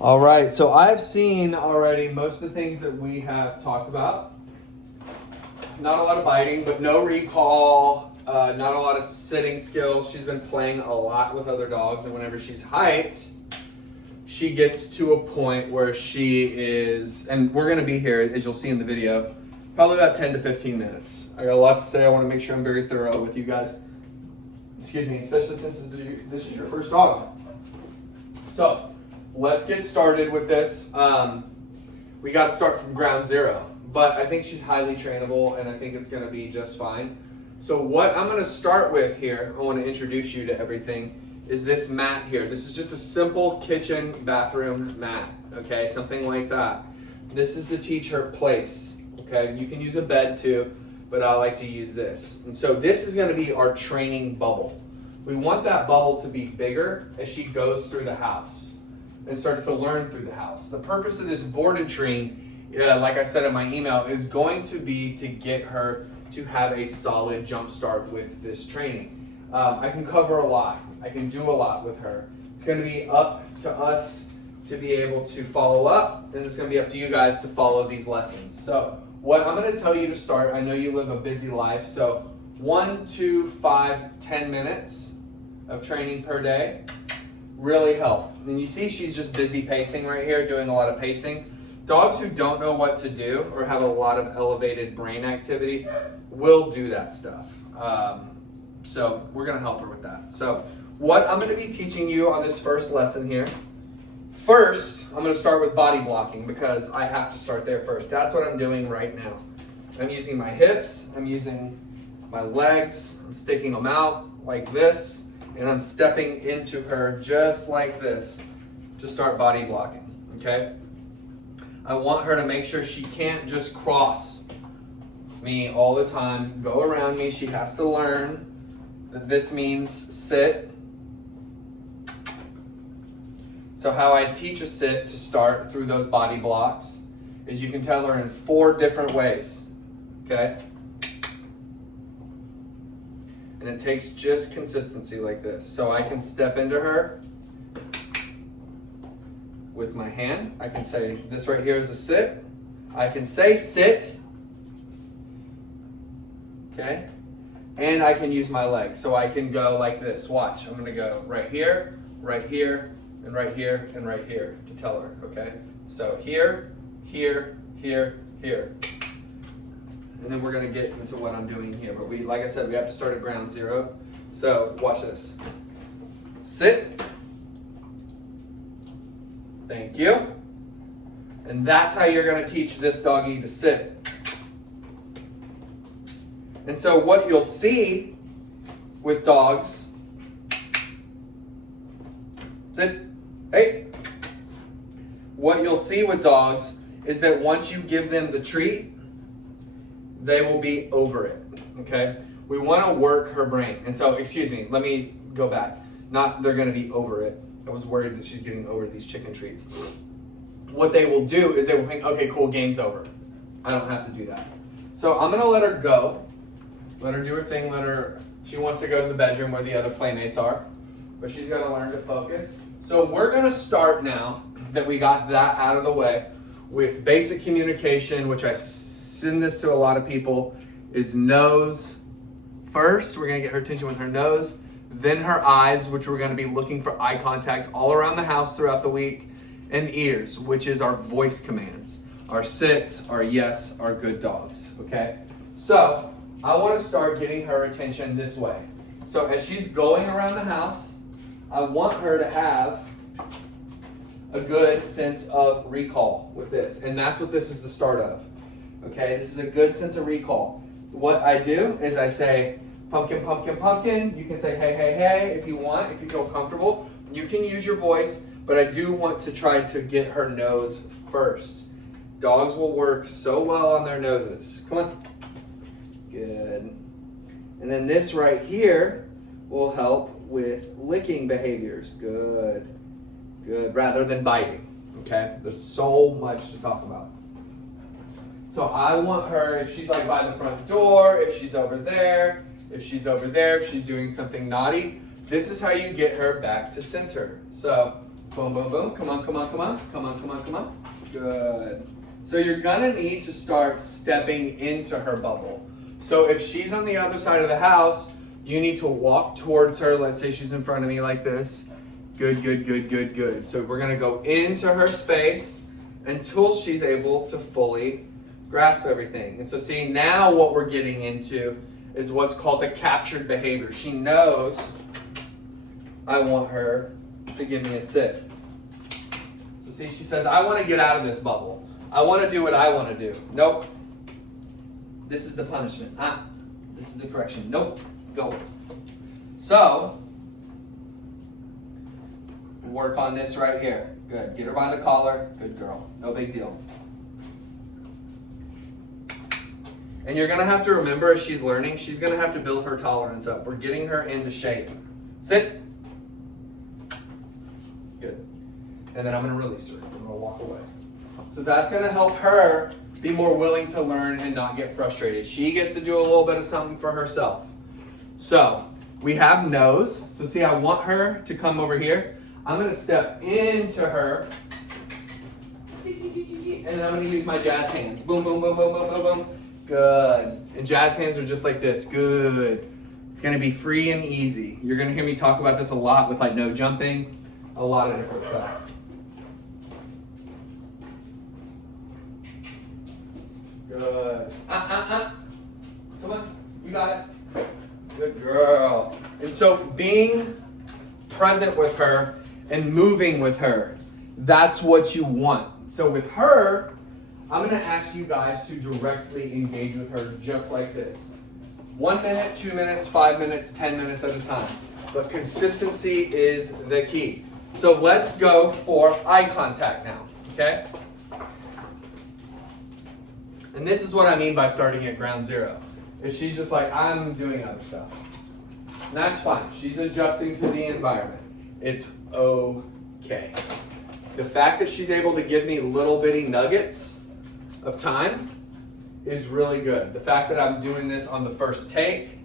All right, so I've seen already most of the things that we have talked about. Not a lot of biting, but no recall, not a lot of sitting skills. She's been playing a lot with other dogs, and whenever she's hyped, she gets to a point where she is, and we're gonna be here, as you'll see in the video, probably about 10 to 15 minutes. I got a lot to say. I wanna make sure I'm very thorough with you guys. Excuse me, especially since this is your first dog. So, let's get started with this. We got to start from ground zero, but I think she's highly trainable and I think it's going to be just fine. So what I'm going to start with here, I want to introduce you to everything, is this mat here. This is just a simple kitchen bathroom mat, okay? Something like that. This is to teach her place, okay? You can use a bed too, but I like to use this. And so this is going to be our training bubble. We want that bubble to be bigger as she goes through the house and starts to learn through the house. The purpose of this board and train, like I said in my email, is going to be to get her to have a solid jump start with this training. I can cover a lot. I can do a lot with her. It's going to be up to us to be able to follow up, and it's going to be up to you guys to follow these lessons. So what I'm going to tell you to start, I know you live a busy life, so 1, 2, 5, 10 minutes of training per day really help. And you see she's just busy pacing right here, doing a lot of pacing. Dogs who don't know what to do or have a lot of elevated brain activity will do that stuff. So we're gonna help her with that. So what I'm gonna be teaching you on this first lesson here, first, I'm gonna start with body blocking because I have to start there first. That's what I'm doing right now. I'm using my hips, I'm using my legs, I'm sticking them out like this, and I'm stepping into her just like this to start body blocking, okay? I want her to make sure she can't just cross me all the time, go around me. She has to learn that this means sit. So how I teach a sit to start through those body blocks is you can tell her in 4 different ways, okay? And it takes just consistency like this. So I can step into her with my hand. I can say, this right here is a sit. I can say sit, okay? And I can use my legs. So I can go like this. Watch, I'm gonna go right here, and right here, and right here to tell her, okay? So here, here, here, here. And then we're gonna get into what I'm doing here. But we, like I said, we have to start at ground zero. So watch this. Sit. Thank you. And that's how you're gonna teach this doggy to sit. And so what you'll see with dogs, sit, hey. What you'll see with dogs is that once you give them the treat, they will be over it, okay? We want to work her brain. And so, excuse me, let me go back. Not they're going to be over it. I was worried that she's getting over these chicken treats. What they will do is they will think, okay, cool, game's over. I don't have to do that. So I'm going to let her go. Let her do her thing. She wants to go to the bedroom where the other playmates are. But she's got to learn to focus. So we're going to start now that we got that out of the way with basic communication, which I send this to a lot of people, is nose first. We're gonna get her attention with her nose, then her eyes, which we're gonna be looking for eye contact all around the house throughout the week, and ears, which is our voice commands, our sits, our yes, our good dogs, okay? So I wanna start getting her attention this way. So as she's going around the house, I want her to have a good sense of recall with this, and that's what this is the start of. Okay, this is a good sense of recall. What I do is I say, pumpkin, pumpkin, pumpkin. You can say, hey, hey, hey, if you want, if you feel comfortable. You can use your voice, but I do want to try to get her nose first. Dogs will work so well on their noses. Come on. Good. And then this right here will help with licking behaviors. Good. Good. Rather than biting. Okay? There's so much to talk about. So I want her, if she's like by the front door, if she's over there, if she's doing something naughty, this is how you get her back to center. So Boom, boom, boom. Come on, come on, come on. Come on, come on, come on. Good. So you're gonna need to start stepping into her bubble. So if she's on the other side of the house, you need to walk towards her. Let's say she's in front of me like this. Good, good, good, good, good. So we're gonna go into her space until she's able to fully grasp everything. And so see, now what we're getting into is what's called the captured behavior. She knows I want her to give me a sit. So see, she says, I want to get out of this bubble. I want to do what I want to do. Nope. This is the punishment. This is the correction. Nope. Go. So, work on this right here. Good. Get her by the collar. Good girl. No big deal. And you're going to have to remember as she's learning, she's going to have to build her tolerance up. We're getting her into shape. Sit. Good. And then I'm going to release her. I'm going to walk away. So that's going to help her be more willing to learn and not get frustrated. She gets to do a little bit of something for herself. So we have nose. So see, I want her to come over here. I'm going to step into her. And then I'm going to use my jazz hands. Boom, boom, boom, boom, boom, boom, boom. Good. And jazz hands are just like this. Good. It's going to be free and easy. You're going to hear me talk about this a lot with like no jumping, a lot of different stuff. Good. Come on. You got it. Good girl. And so being present with her and moving with her, that's what you want. So with her, I'm going to ask you guys to directly engage with her just like this. 1 minute, 2 minutes, 5 minutes, 10 minutes at a time. But consistency is the key. So let's go for eye contact now, okay? And this is what I mean by starting at ground zero. If she's just like, I'm doing other stuff. And that's fine. She's adjusting to the environment. It's okay. The fact that she's able to give me little bitty nuggets of time is really good. The fact that I'm doing this on the first take,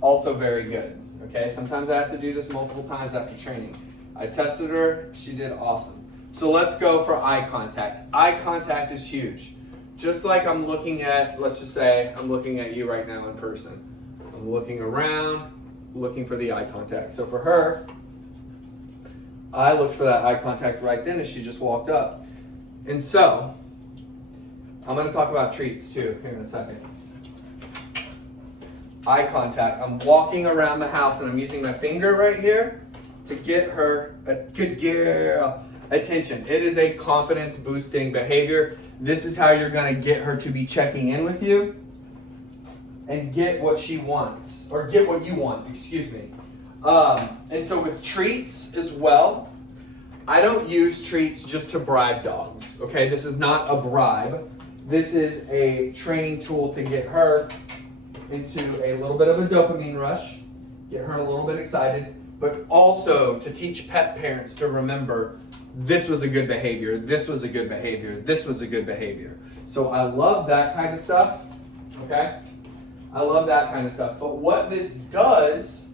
also very good. Okay, sometimes I have to do this multiple times after training. I tested her, she did awesome. So let's go for eye contact. Eye contact is huge. Just like I'm looking at, let's just say, I'm looking at you right now in person. I'm looking around, looking for the eye contact. So for her, I looked for that eye contact right then as she just walked up. And so, I'm going to talk about treats too here in a second. Eye contact. I'm walking around the house and I'm using my finger right here to get her a good girl attention. It is a confidence boosting behavior. This is how you're going to get her to be checking in with you and get what she wants, or get what you want, excuse me. And so with treats as well, I don't use treats just to bribe dogs, okay? This is not a bribe. This is a training tool to get her into a little bit of a dopamine rush, get her a little bit excited, but also to teach pet parents to remember this was a good behavior, this was a good behavior, this was a good behavior. So I love that kind of stuff, okay? I love that kind of stuff. But what this does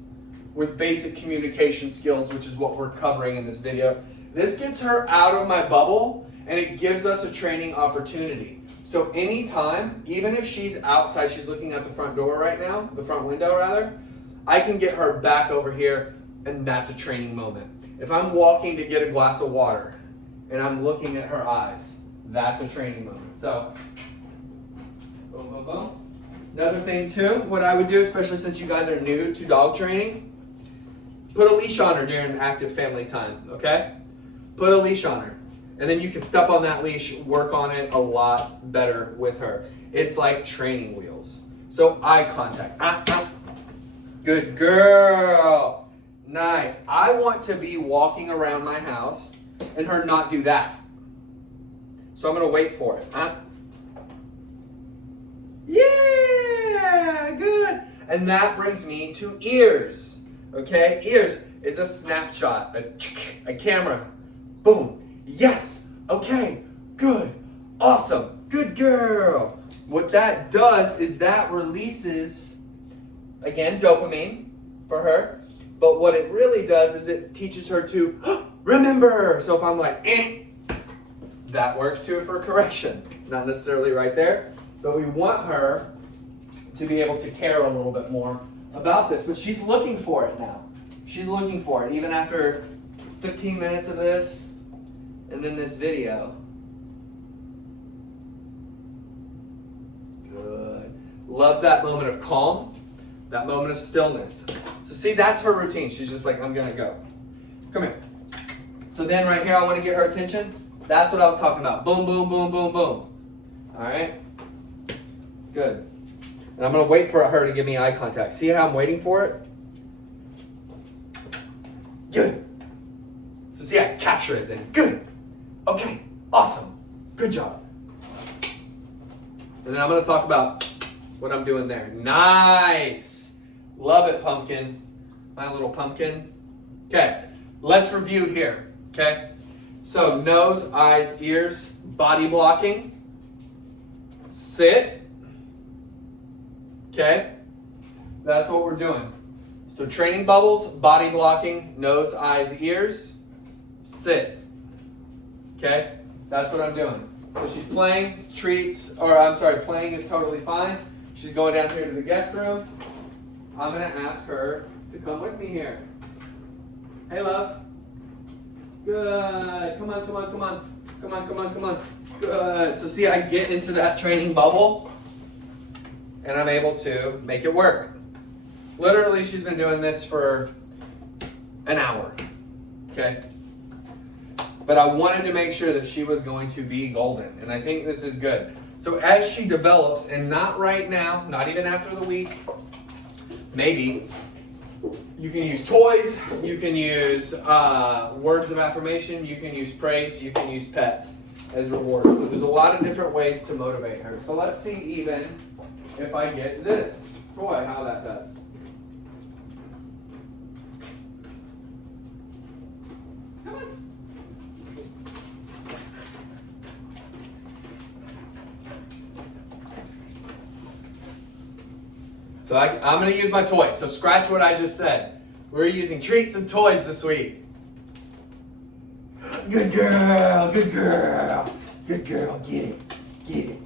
with basic communication skills, which is what we're covering in this video, this gets her out of my bubble and it gives us a training opportunity. So anytime, even if she's outside, she's looking at the front door right now, the front window rather, I can get her back over here and that's a training moment. If I'm walking to get a glass of water and I'm looking at her eyes, that's a training moment. So, boom, boom, boom. Another thing too, what I would do, especially since you guys are new to dog training, put a leash on her during active family time, okay? Put a leash on her. And then you can step on that leash, work on it a lot better with her. It's like training wheels. So eye contact. Good girl. Nice. I want to be walking around my house and her not do that. So I'm going to wait for it. Yeah, good. And that brings me to ears. Okay, ears is a snapshot, a camera. Boom. Yes. Okay. Good. Awesome. Good girl. What that does is that releases, again, dopamine for her. But what it really does is it teaches her to remember. So if I'm like, that works too for correction. Not necessarily right there, but we want her to be able to care a little bit more about this. But she's looking for it now. She's looking for it, even after 15 minutes of this and then this video. Good. Love that moment of calm, that moment of stillness. So see, that's her routine. She's just like, I'm gonna go. Come here. So then right here, I want to get her attention. That's what I was talking about. Boom, boom, boom, boom, boom. All right? Good. And I'm going to wait for her to give me eye contact. See how I'm waiting for it? Good. So see, I capture it then. Good. Okay. Awesome. Good job. And then I'm going to talk about what I'm doing there. Nice. Love it, pumpkin. My little pumpkin. Okay. Let's review here. Okay. So nose, eyes, ears, body blocking. Sit. Okay. That's what we're doing. So training bubbles, body blocking, nose, eyes, ears, sit. Okay. That's what I'm doing. So she's playing, playing is totally fine. She's going down here to the guest room. I'm going to ask her to come with me here. Hey, love. Good. Come on, come on, come on. Come on, come on, come on. Good. So see, I get into that training bubble and I'm able to make it work. Literally, she's been doing this for an hour. Okay? But I wanted to make sure that she was going to be golden. And I think this is good. So as she develops, and not right now, not even after the week, maybe, you can use toys, you can use words of affirmation, you can use praise, you can use pets as rewards. So there's a lot of different ways to motivate her. So let's see even if I get this toy, how that does. Come on. So I'm going to use my toys. So scratch what I just said. We're using treats and toys this week. Good girl, good girl, good girl. Get it, get it,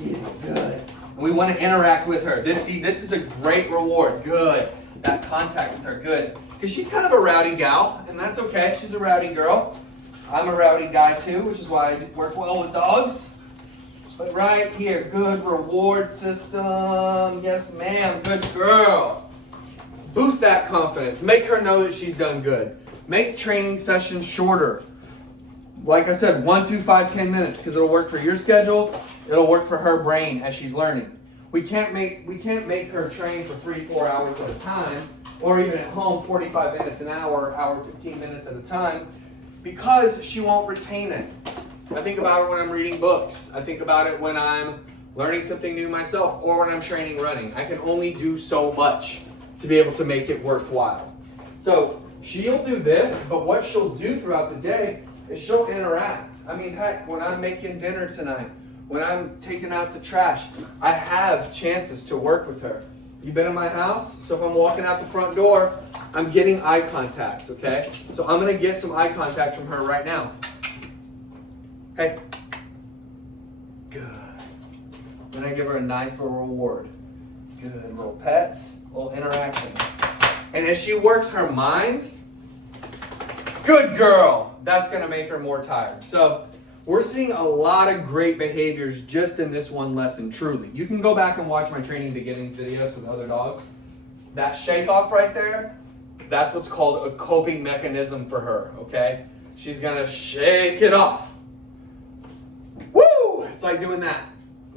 get it. Good. And we want to interact with her. This is a great reward. Good. That contact with her. Good. Because she's kind of a rowdy gal, and that's okay. She's a rowdy girl. I'm a rowdy guy too, which is why I work well with dogs. But right here, good reward system. Yes, ma'am. Good girl. Boost that confidence. Make her know that she's done good. Make training sessions shorter. Like I said, 1, 2, 5, 10 minutes, because it'll work for your schedule. It'll work for her brain as she's learning. We can't make her train for 3-4 hours at a time, or even at home 45 minutes an hour, 15 minutes at a time, because she won't retain it. I think about it when I'm reading books. I think about it when I'm learning something new myself, or when I'm training running. I can only do so much to be able to make it worthwhile. So she'll do this, but what she'll do throughout the day is she'll interact. I mean, heck, when I'm making dinner tonight, when I'm taking out the trash, I have chances to work with her. You've been in my house, so if I'm walking out the front door, I'm getting eye contact, okay? So I'm gonna get some eye contact from her right now. Hey. Good. Then I give her a nice little reward. Good. Little pets, little interaction. And as she works her mind, good girl. That's going to make her more tired. So we're seeing a lot of great behaviors just in this one lesson, truly. You can go back and watch my training beginnings videos with other dogs. That shake off right there, that's what's called a coping mechanism for her, okay? She's going to shake it off. Woo! It's like doing that,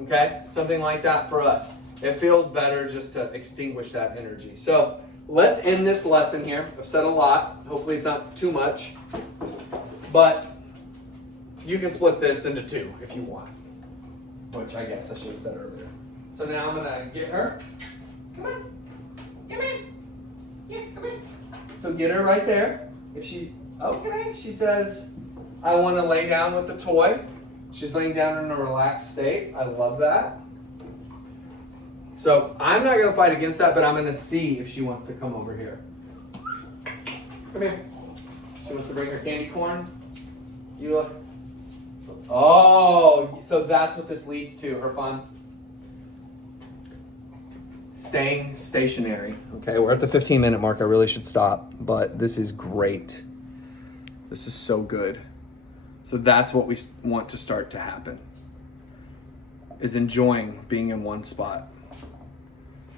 okay? Something like that for us. It feels better just to extinguish that energy. So let's end this lesson here. I've said a lot. Hopefully it's not too much. But you can split this into 2 if you want. Which I guess I should have said earlier. So now I'm going to get her. Come on. Come in. Yeah, come in. So get her right there. If she, okay, she says, I want to lay down with the toy. She's laying down in a relaxed state. I love that. So I'm not going to fight against that, but I'm going to see if she wants to come over here. Come here. She wants to bring her candy corn. You. Oh, so that's what this leads to. Her fun. Staying stationary. Okay, we're at the 15-minute mark. I really should stop, but this is great. This is so good. So that's what we want to start to happen. Is enjoying being in one spot.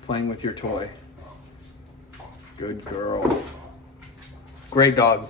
Playing with your toy. Good girl. Great dog.